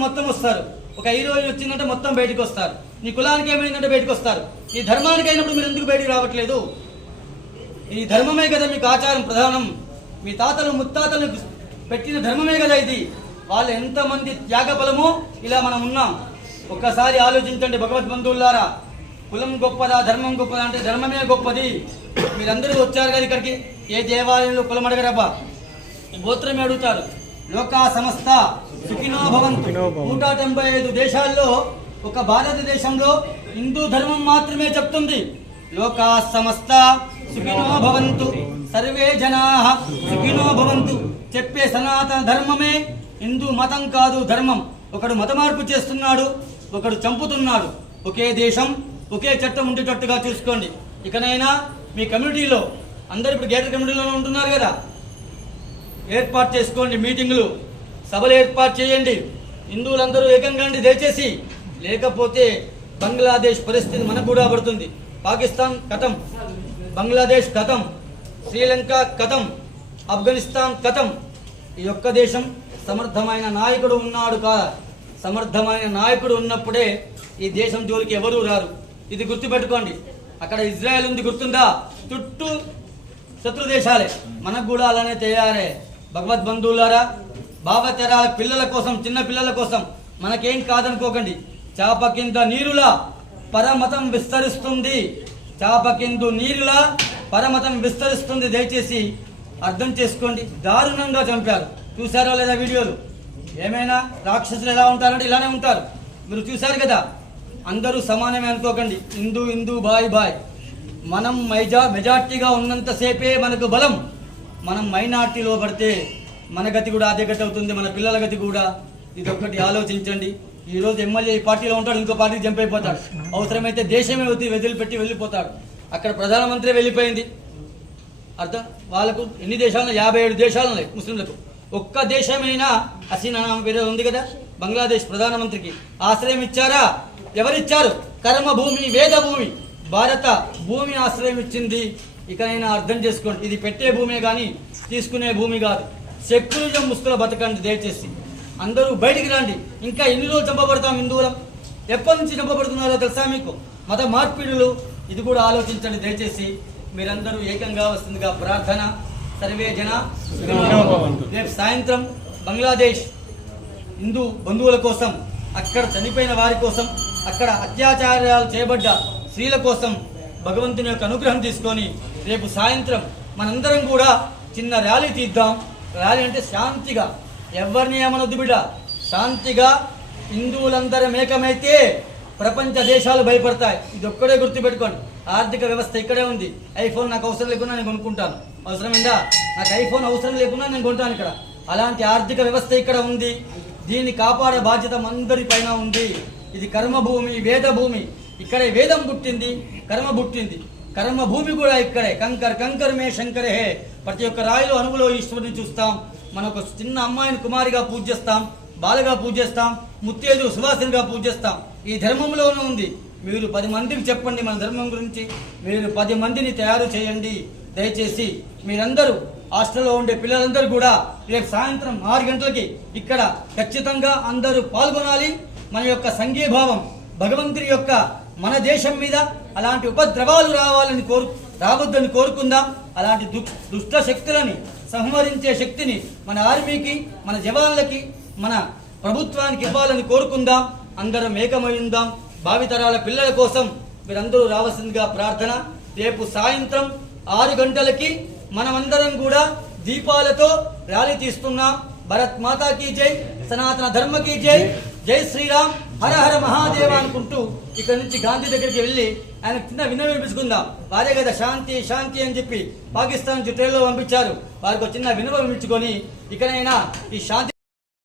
మొత్తం వస్తారు. ఒక హీరోయిన్ వచ్చిందంటే మొత్తం బయటకు వస్తారు. నీ కులానికి ఏమైందంటే బయటకు వస్తారు. నీ ధర్మానికి అయినప్పుడు మీరు ఎందుకు బయటికి రావట్లేదు? ఈ ధర్మమే కదా మీకు ఆచారం ప్రధానం. మీ తాతలు ముత్తాతలు పెట్టిన ధర్మమే కదా ఇది. వాళ్ళు ఎంతమంది త్యాగ ఫలమో ఇలా మనం ఉన్నాం. ఒక్కసారి ఆలోచించండి భగవద్బంధువులారా. కులం గొప్పదా ధర్మం గొప్పదా అంటే ధర్మమే గొప్పది. మీరందరూ వచ్చారు కదా ఇక్కడికి. ఏ దేవాలయంలో కులం అడగరబ్బా, గోత్రమే అడుగుతారు. లోకా సమస్త సుఖినో భవంతు. 195 దేశాల్లో ఒక భారతదేశంలో హిందూ ధర్మం మాత్రమే చెప్తుంది లోకా సమస్త సుఖినో భవంతు, సర్వే జనాః సుఖినో భవంతు. చెప్పే సనాతన ధర్మమే హిందూ మతం కాదు, ధర్మం. ఒకడు మత మార్పు చేస్తున్నాడు, ఒకడు చంపుతున్నాడు. ఒకే దేశం ఒకే చట్టం ఉండేటట్టుగా చూసుకోండి. ఇకనైనా మీ కమ్యూనిటీలో అందరు ఇప్పుడు గేటర్ కమ్యూనిటీలో ఉంటున్నారు కదా, ఏర్పాటు చేసుకోండి. మీటింగులు, సభలు ఏర్పాటు చేయండి. హిందువులందరూ ఏకంగా దయచేసి. లేకపోతే బంగ్లాదేశ్ పరిస్థితి మనకు కూడా పడుతుంది. పాకిస్తాన్ కథం, బంగ్లాదేశ్ కథం, శ్రీలంక కథం, ఆఫ్ఘనిస్తాన్ కథం. ఈ ఒక్క దేశం సమర్థమైన నాయకుడు ఉన్నాడు కాదా? సమర్థమైన నాయకుడు ఉన్నప్పుడే ఈ దేశం జోలికి ఎవరూ రారు. ఇది గుర్తుపెట్టుకోండి. అక్కడ ఇజ్రాయెల్ ఉంది, గుర్తుందా? చుట్టూ శత్రు దేశాలే. మనకు కూడా అలానే తయారే. భగవద్బంధువులారా, భావతరాల పిల్లల కోసం, చిన్న పిల్లల కోసం మనకేం కాదనుకోకండి. చాప కింద నీరులా పరమతం విస్తరిస్తుంది. చాప కింద నీరులా పరమతం విస్తరిస్తుంది. దయచేసి అర్థం చేసుకోండి. దారుణంగా చంపారు. చూసారా లేదా వీడియోలు? ఏమైనా రాక్షసులు ఎలా ఉంటారంటే ఇలానే ఉంటారు. మీరు చూశారు కదా. అందరూ సమానమే అనుకోకండి. Hindu Hindu bye bye. మనం మెజార్టీగా ఉన్నంతసేపే మనకు బలం. మనం మైనార్టీలో పడితే మన గతి కూడా అదే గతి అవుతుంది, మన పిల్లల గతి కూడా. ఇదొక్కటి ఆలోచించండి. ఈరోజు ఎమ్మెల్యే ఈ పార్టీలో ఉంటాడు, ఇంకో పార్టీకి జంప్ అయిపోతాడు. అవసరమైతే దేశమే వదిలిపెట్టి వెళ్ళిపోతాడు. అక్కడ ప్రధానమంత్రి వెళ్ళిపోయింది. అర్థం వాళ్ళకు ఎన్ని దేశాలు? 57 దేశాలు ఉన్నాయి ముస్లింలకు. ఒక్క దేశమైనా హసీనా వేరే ఉంది కదా, బంగ్లాదేశ్ ప్రధానమంత్రికి ఆశ్రయం ఇచ్చారా? ఎవరిచ్చారు? కర్మభూమి, వేద భూమి, భారత భూమి ఆశ్రయం ఇచ్చింది. ఇకనైనా అర్థం చేసుకోండి. ఇది పెట్టే భూమే కానీ తీసుకునే భూమి కాదు. సెక్యులరిజం ముస్తుల బతకండి దయచేసి. అందరూ బయటికి రండి. ఇంకా ఎన్ని రోజులు చంపబడతాం హిందువులం? ఎప్పటి నుంచి చంపబడుతున్నారో తెలుసా మీకు? మత మార్పిడులు. ఇది కూడా ఆలోచించండి దయచేసి. మీరందరూ ఏకంగా వస్తుందిగా ప్రార్థన. సర్వే జన. రేపు సాయంత్రం బంగ్లాదేశ్ హిందూ బంధువుల కోసం, అక్కడ చనిపోయిన వారి కోసం, అక్కడ అత్యాచారాలు చేయబడ్డ స్త్రీల కోసం భగవంతుని యొక్క అనుగ్రహం తీసుకొని రేపు సాయంత్రం మనందరం కూడా చిన్న ర్యాలీ తీద్దాం. ర్యాలీ అంటే శాంతిగా, ఎవరిని ఏమనొద్దు బిడ్డ. శాంతిగా హిందువులందరం ఏకమైతే ప్రపంచ దేశాలు భయపడతాయి. ఇది ఒక్కడే గుర్తుపెట్టుకోండి. ఆర్థిక వ్యవస్థ ఇక్కడే ఉంది. ఐఫోన్ నాకు అవసరం లేకున్నా నేను కొనుక్కుంటాను. అవసరమైందా? నాకు ఐఫోన్ అవసరం లేకున్నా నేను కొంటాను ఇక్కడ. అలాంటి ఆర్థిక వ్యవస్థ ఇక్కడ ఉంది. దీన్ని కాపాడే బాధ్యత అందరి పైన ఉంది. ఇది కర్మభూమి, వేద భూమి. ఇక్కడే వేదం పుట్టింది, కర్మ పుట్టింది. కర్మభూమి కూడా ఇక్కడే. కంకర్ కంకర్ మే శంకరే హే. ప్రతి ఒక్క రాయిలో అణువులో ఈశ్వరుని చూస్తాం. మనం ఒక చిన్న అమ్మాయిని కుమారిగా పూజిస్తాం, బాలగా పూజిస్తాం, ముత్తేదు సువాసినిగా పూజిస్తాం. ఈ ధర్మంలోనే ఉంది. మీరు 10 మందికి చెప్పండి మన ధర్మం గురించి. మీరు 10 మందిని తయారు చేయండి దయచేసి. మీరందరూ హాస్టల్లో ఉండే పిల్లలందరూ కూడా రేపు సాయంత్రం 6 గంటలకి ఇక్కడ ఖచ్చితంగా అందరూ పాల్గొనాలి. మన యొక్క సంఘీభావం భగవంతుని యొక్క మన దేశం మీద అలాంటి ఉపద్రవాలు రావద్దని కోరుకుందాం. అలాంటి దుష్ట శక్తులని సంహరించే శక్తిని మన ఆర్మీకి, మన జవాన్లకి, మన ప్రభుత్వానికి ఇవ్వాలని కోరుకుందాం. అందరం ఏకమైందాం. భావితరాల పిల్లల కోసం మీరందరూ రావాల్సిందిగా ప్రార్థన. రేపు సాయంత్రం 6 గంటలకి మనమందరం కూడా దీపాలతో ర్యాలీ తీస్తున్నాం. భరత్ మాతా కీ జై, సనాతన ధర్మ కీ జై, జై శ్రీరామ్, హర హర మహాదేవ అనుకుంటూ ఇక్కడ నుంచి గాంధీ దగ్గరికి వెళ్ళి ఆయన చిన్న విన్నవించుకుందాం. వారే కదా శాంతి శాంతి అని చెప్పి పాకిస్తాన్ ట్రైన్లో పంపించారు. వారికి చిన్న విన్నవించుకొని ఇకనైనా ఈ శాంతి